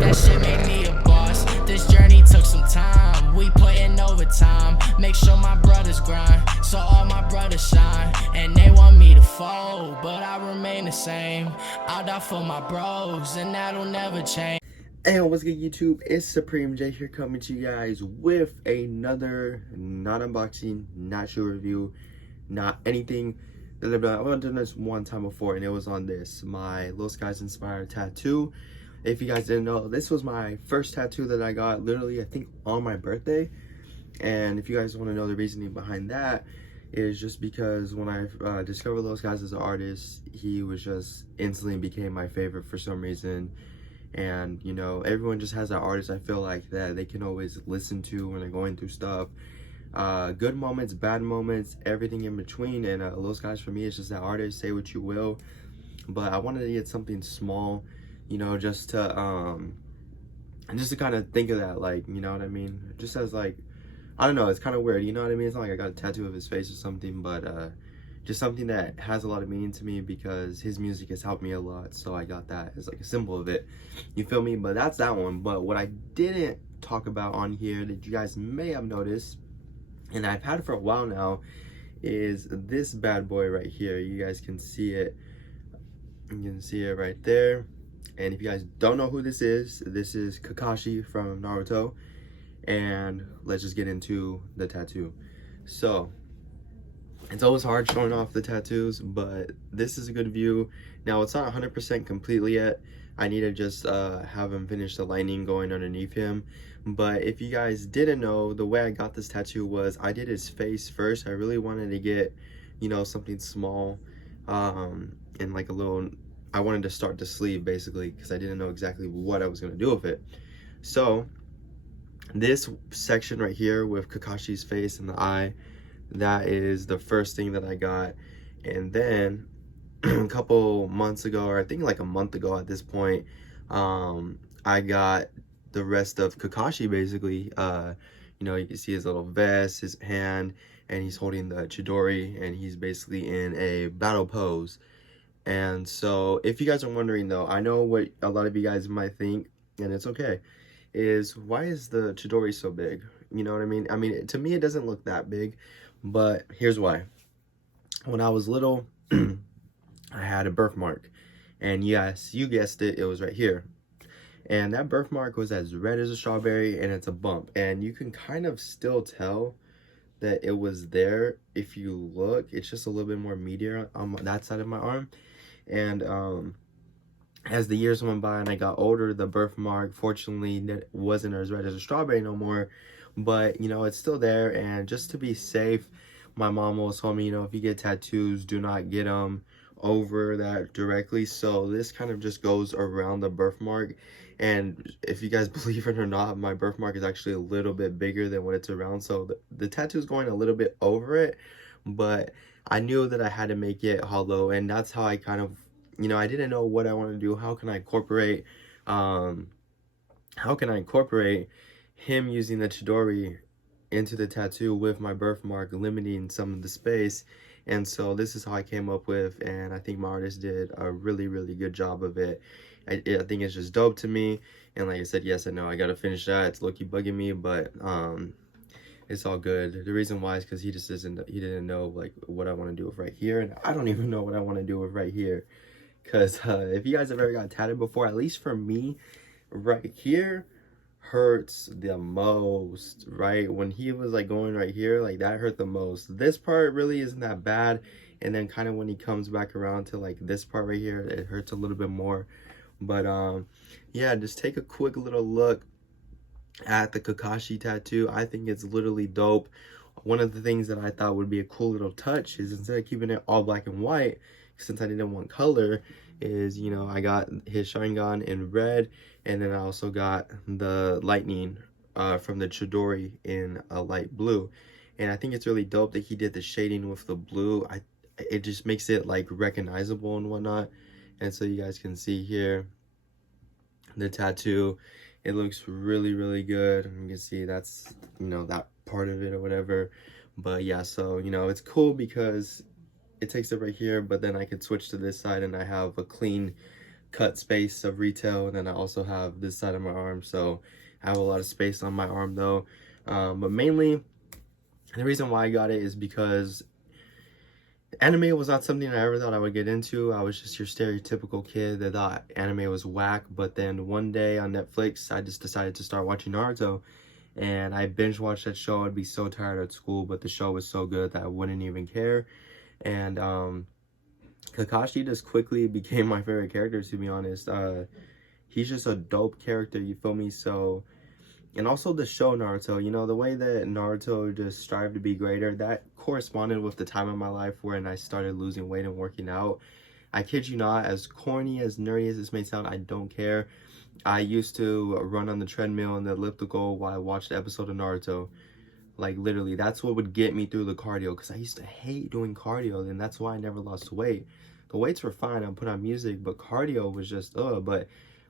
That shit made me a boss. This journey took some time. We put in overtime. Make sure my brothers grind, so all my brothers shine. And they want me to fold, but I remain the same. I'll die for my bros, and that'll never change. Hey, what's good YouTube? It's Supreme J here, coming to you guys with another not unboxing, not shoe review, not anything. I've done this one time before and it was on this, my Little Skies inspired tattoo. If you guys didn't know, this was my first tattoo that I got literally I think on my birthday. And if you guys want to know the reasoning behind that, is just because when I discovered Little Skies as an artist, he was just instantly became my favorite for some reason. And you know, everyone just has that artist I feel like that they can always listen to when they're going through stuff, good moments, bad moments, everything in between. And Little Skies for me is just that artist. Say what you will, but I wanted to get something small, you know, just to kind of think of that, like, you know what I mean, just as like, I don't know, it's kind of weird, you know what I mean. It's not like I got a tattoo of his face or something, but just something that has a lot of meaning to me because his music has helped me a lot. So I got that as like a symbol of it, you feel me? But that's that one. But what I didn't talk about on here that you guys may have noticed, and I've had it for a while now, is this bad boy right here. You guys can see it. You can see it right there. And if you guys don't know who this is Kakashi from Naruto. And let's just get into the tattoo. So it's always hard showing off the tattoos, but this is a good view. Now it's not 100% completely yet. I need to just have him finish the lining going underneath him. But if you guys didn't know, the way I got this tattoo was I did his face first. I really wanted to get, you know, something small, and like a little, I wanted to start the sleeve basically because I didn't know exactly what I was going to do with it. So this section right here with Kakashi's face and the eye, that is the first thing that I got. And then a couple months ago, or I think like a month ago at this point, I got the rest of Kakashi basically. You know, you can see his little vest, his hand, and he's holding the Chidori, and he's basically in a battle pose. And so if you guys are wondering though, I know what a lot of you guys might think, and it's okay, is why is the Chidori so big? You know what I mean? I mean, to me it doesn't look that big, but here's why. When I was little, I had a birthmark, and yes, you guessed it, it was right here. And that birthmark was as red as a strawberry, and it's a bump, and you can kind of still tell that it was there if you look. It's just a little bit more meatier on that side of my arm. And as the years went by and I got older, the birthmark fortunately wasn't as red as a strawberry no more, but you know, it's still there. And just to be safe, my mom always told me, you know, if you get tattoos, do not get them over that directly. So this kind of just goes around the birthmark. And if you guys believe it or not, my birthmark is actually a little bit bigger than what it's around. So the tattoo is going a little bit over it, but I knew that I had to make it hollow. And that's how I kind of, you know, I didn't know what I want to do. How can I incorporate him using the Chidori into the tattoo with my birthmark, limiting some of the space. And so this is how I came up with, and I think my artist did a really, really good job of it. I think it's just dope to me. And like I said, yes, I know I gotta finish that. It's low-key bugging me, but it's all good. The reason why is because he didn't know like what I want to do with right here, and I don't even know what I want to do with right here. Because if you guys have ever got tatted before, at least for me, right here hurts the most, right? When he was like going right here, like that hurt the most. This part really isn't that bad, and then kind of when he comes back around to like this part right here, it hurts a little bit more. But yeah, just take a quick little look at the Kakashi tattoo. I think it's literally dope. One of the things that I thought would be a cool little touch is, instead of keeping it all black and white, since I didn't want color, is, you know, I got his Sharingan in red, and then I also got the lightning from the Chidori in a light blue. And I think it's really dope that he did the shading with the blue. It just makes it like recognizable and whatnot. And so you guys can see here the tattoo. It looks really, really good. You can see that's, you know, that part of it or whatever. But yeah, so, you know, it's cool because it takes it right here, but then I could switch to this side and I have a clean cut space of retail, and then I also have this side of my arm, so I have a lot of space on my arm though. But mainly the reason why I got it is because anime was not something I ever thought I would get into. I was just your stereotypical kid that thought anime was whack. But then one day on Netflix, I just decided to start watching Naruto, and I binge watched that show. I'd be so tired at school, but the show was so good that I wouldn't even care. And Kakashi just quickly became my favorite character, to be honest. He's just a dope character, you feel me? So, and also the show Naruto, you know, the way that Naruto just strived to be greater, that corresponded with the time in my life when I started losing weight and working out. I kid you not, as corny, as nerdy as this may sound, I don't care. I used to run on the treadmill and the elliptical while I watched the episode of Naruto. Like, literally, that's what would get me through the cardio, because I used to hate doing cardio, and that's why I never lost weight. The weights were fine, I put on music, but cardio was just, but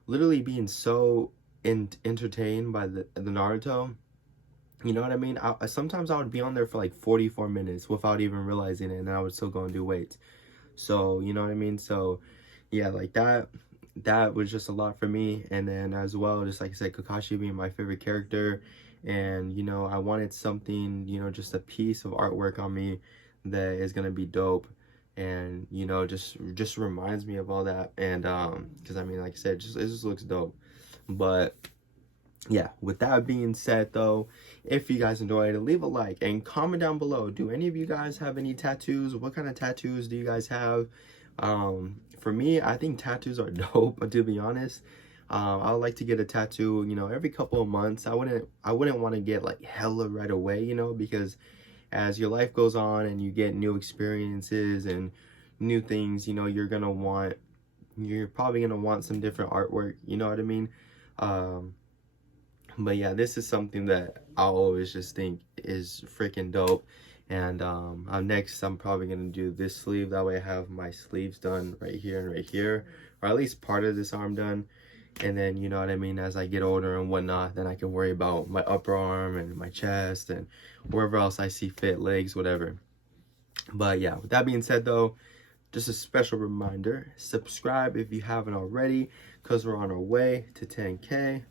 literally being so entertained by the Naruto, you know what I mean? Sometimes I would be on there for like 44 minutes without even realizing it, and I would still go and do weights. So, you know what I mean? So, yeah, like that was just a lot for me. And then as well, just like I said, Kakashi being my favorite character, and you know, I wanted something, you know, just a piece of artwork on me that is gonna be dope, and you know, just reminds me of all that. And because I mean, like I said, it just looks dope. But yeah, with that being said though, if you guys enjoyed it, leave a like and comment down below. Do any of you guys have any tattoos? What kind of tattoos do you guys have? For me, I think tattoos are dope, to be honest. I would like to get a tattoo, you know, every couple of months. I wouldn't want to get like hella right away, you know, because as your life goes on and you get new experiences and new things, you know, you're probably gonna want some different artwork, you know what I mean? But yeah, this is something that I always just think is freaking dope. And next I'm probably gonna do this sleeve, that way I have my sleeves done right here and right here, or at least part of this arm done. And then, you know what I mean, as I get older and whatnot, then I can worry about my upper arm and my chest and wherever else I see fit, legs, whatever. But yeah, with that being said though, just a special reminder, subscribe if you haven't already, because we're on our way to 10K.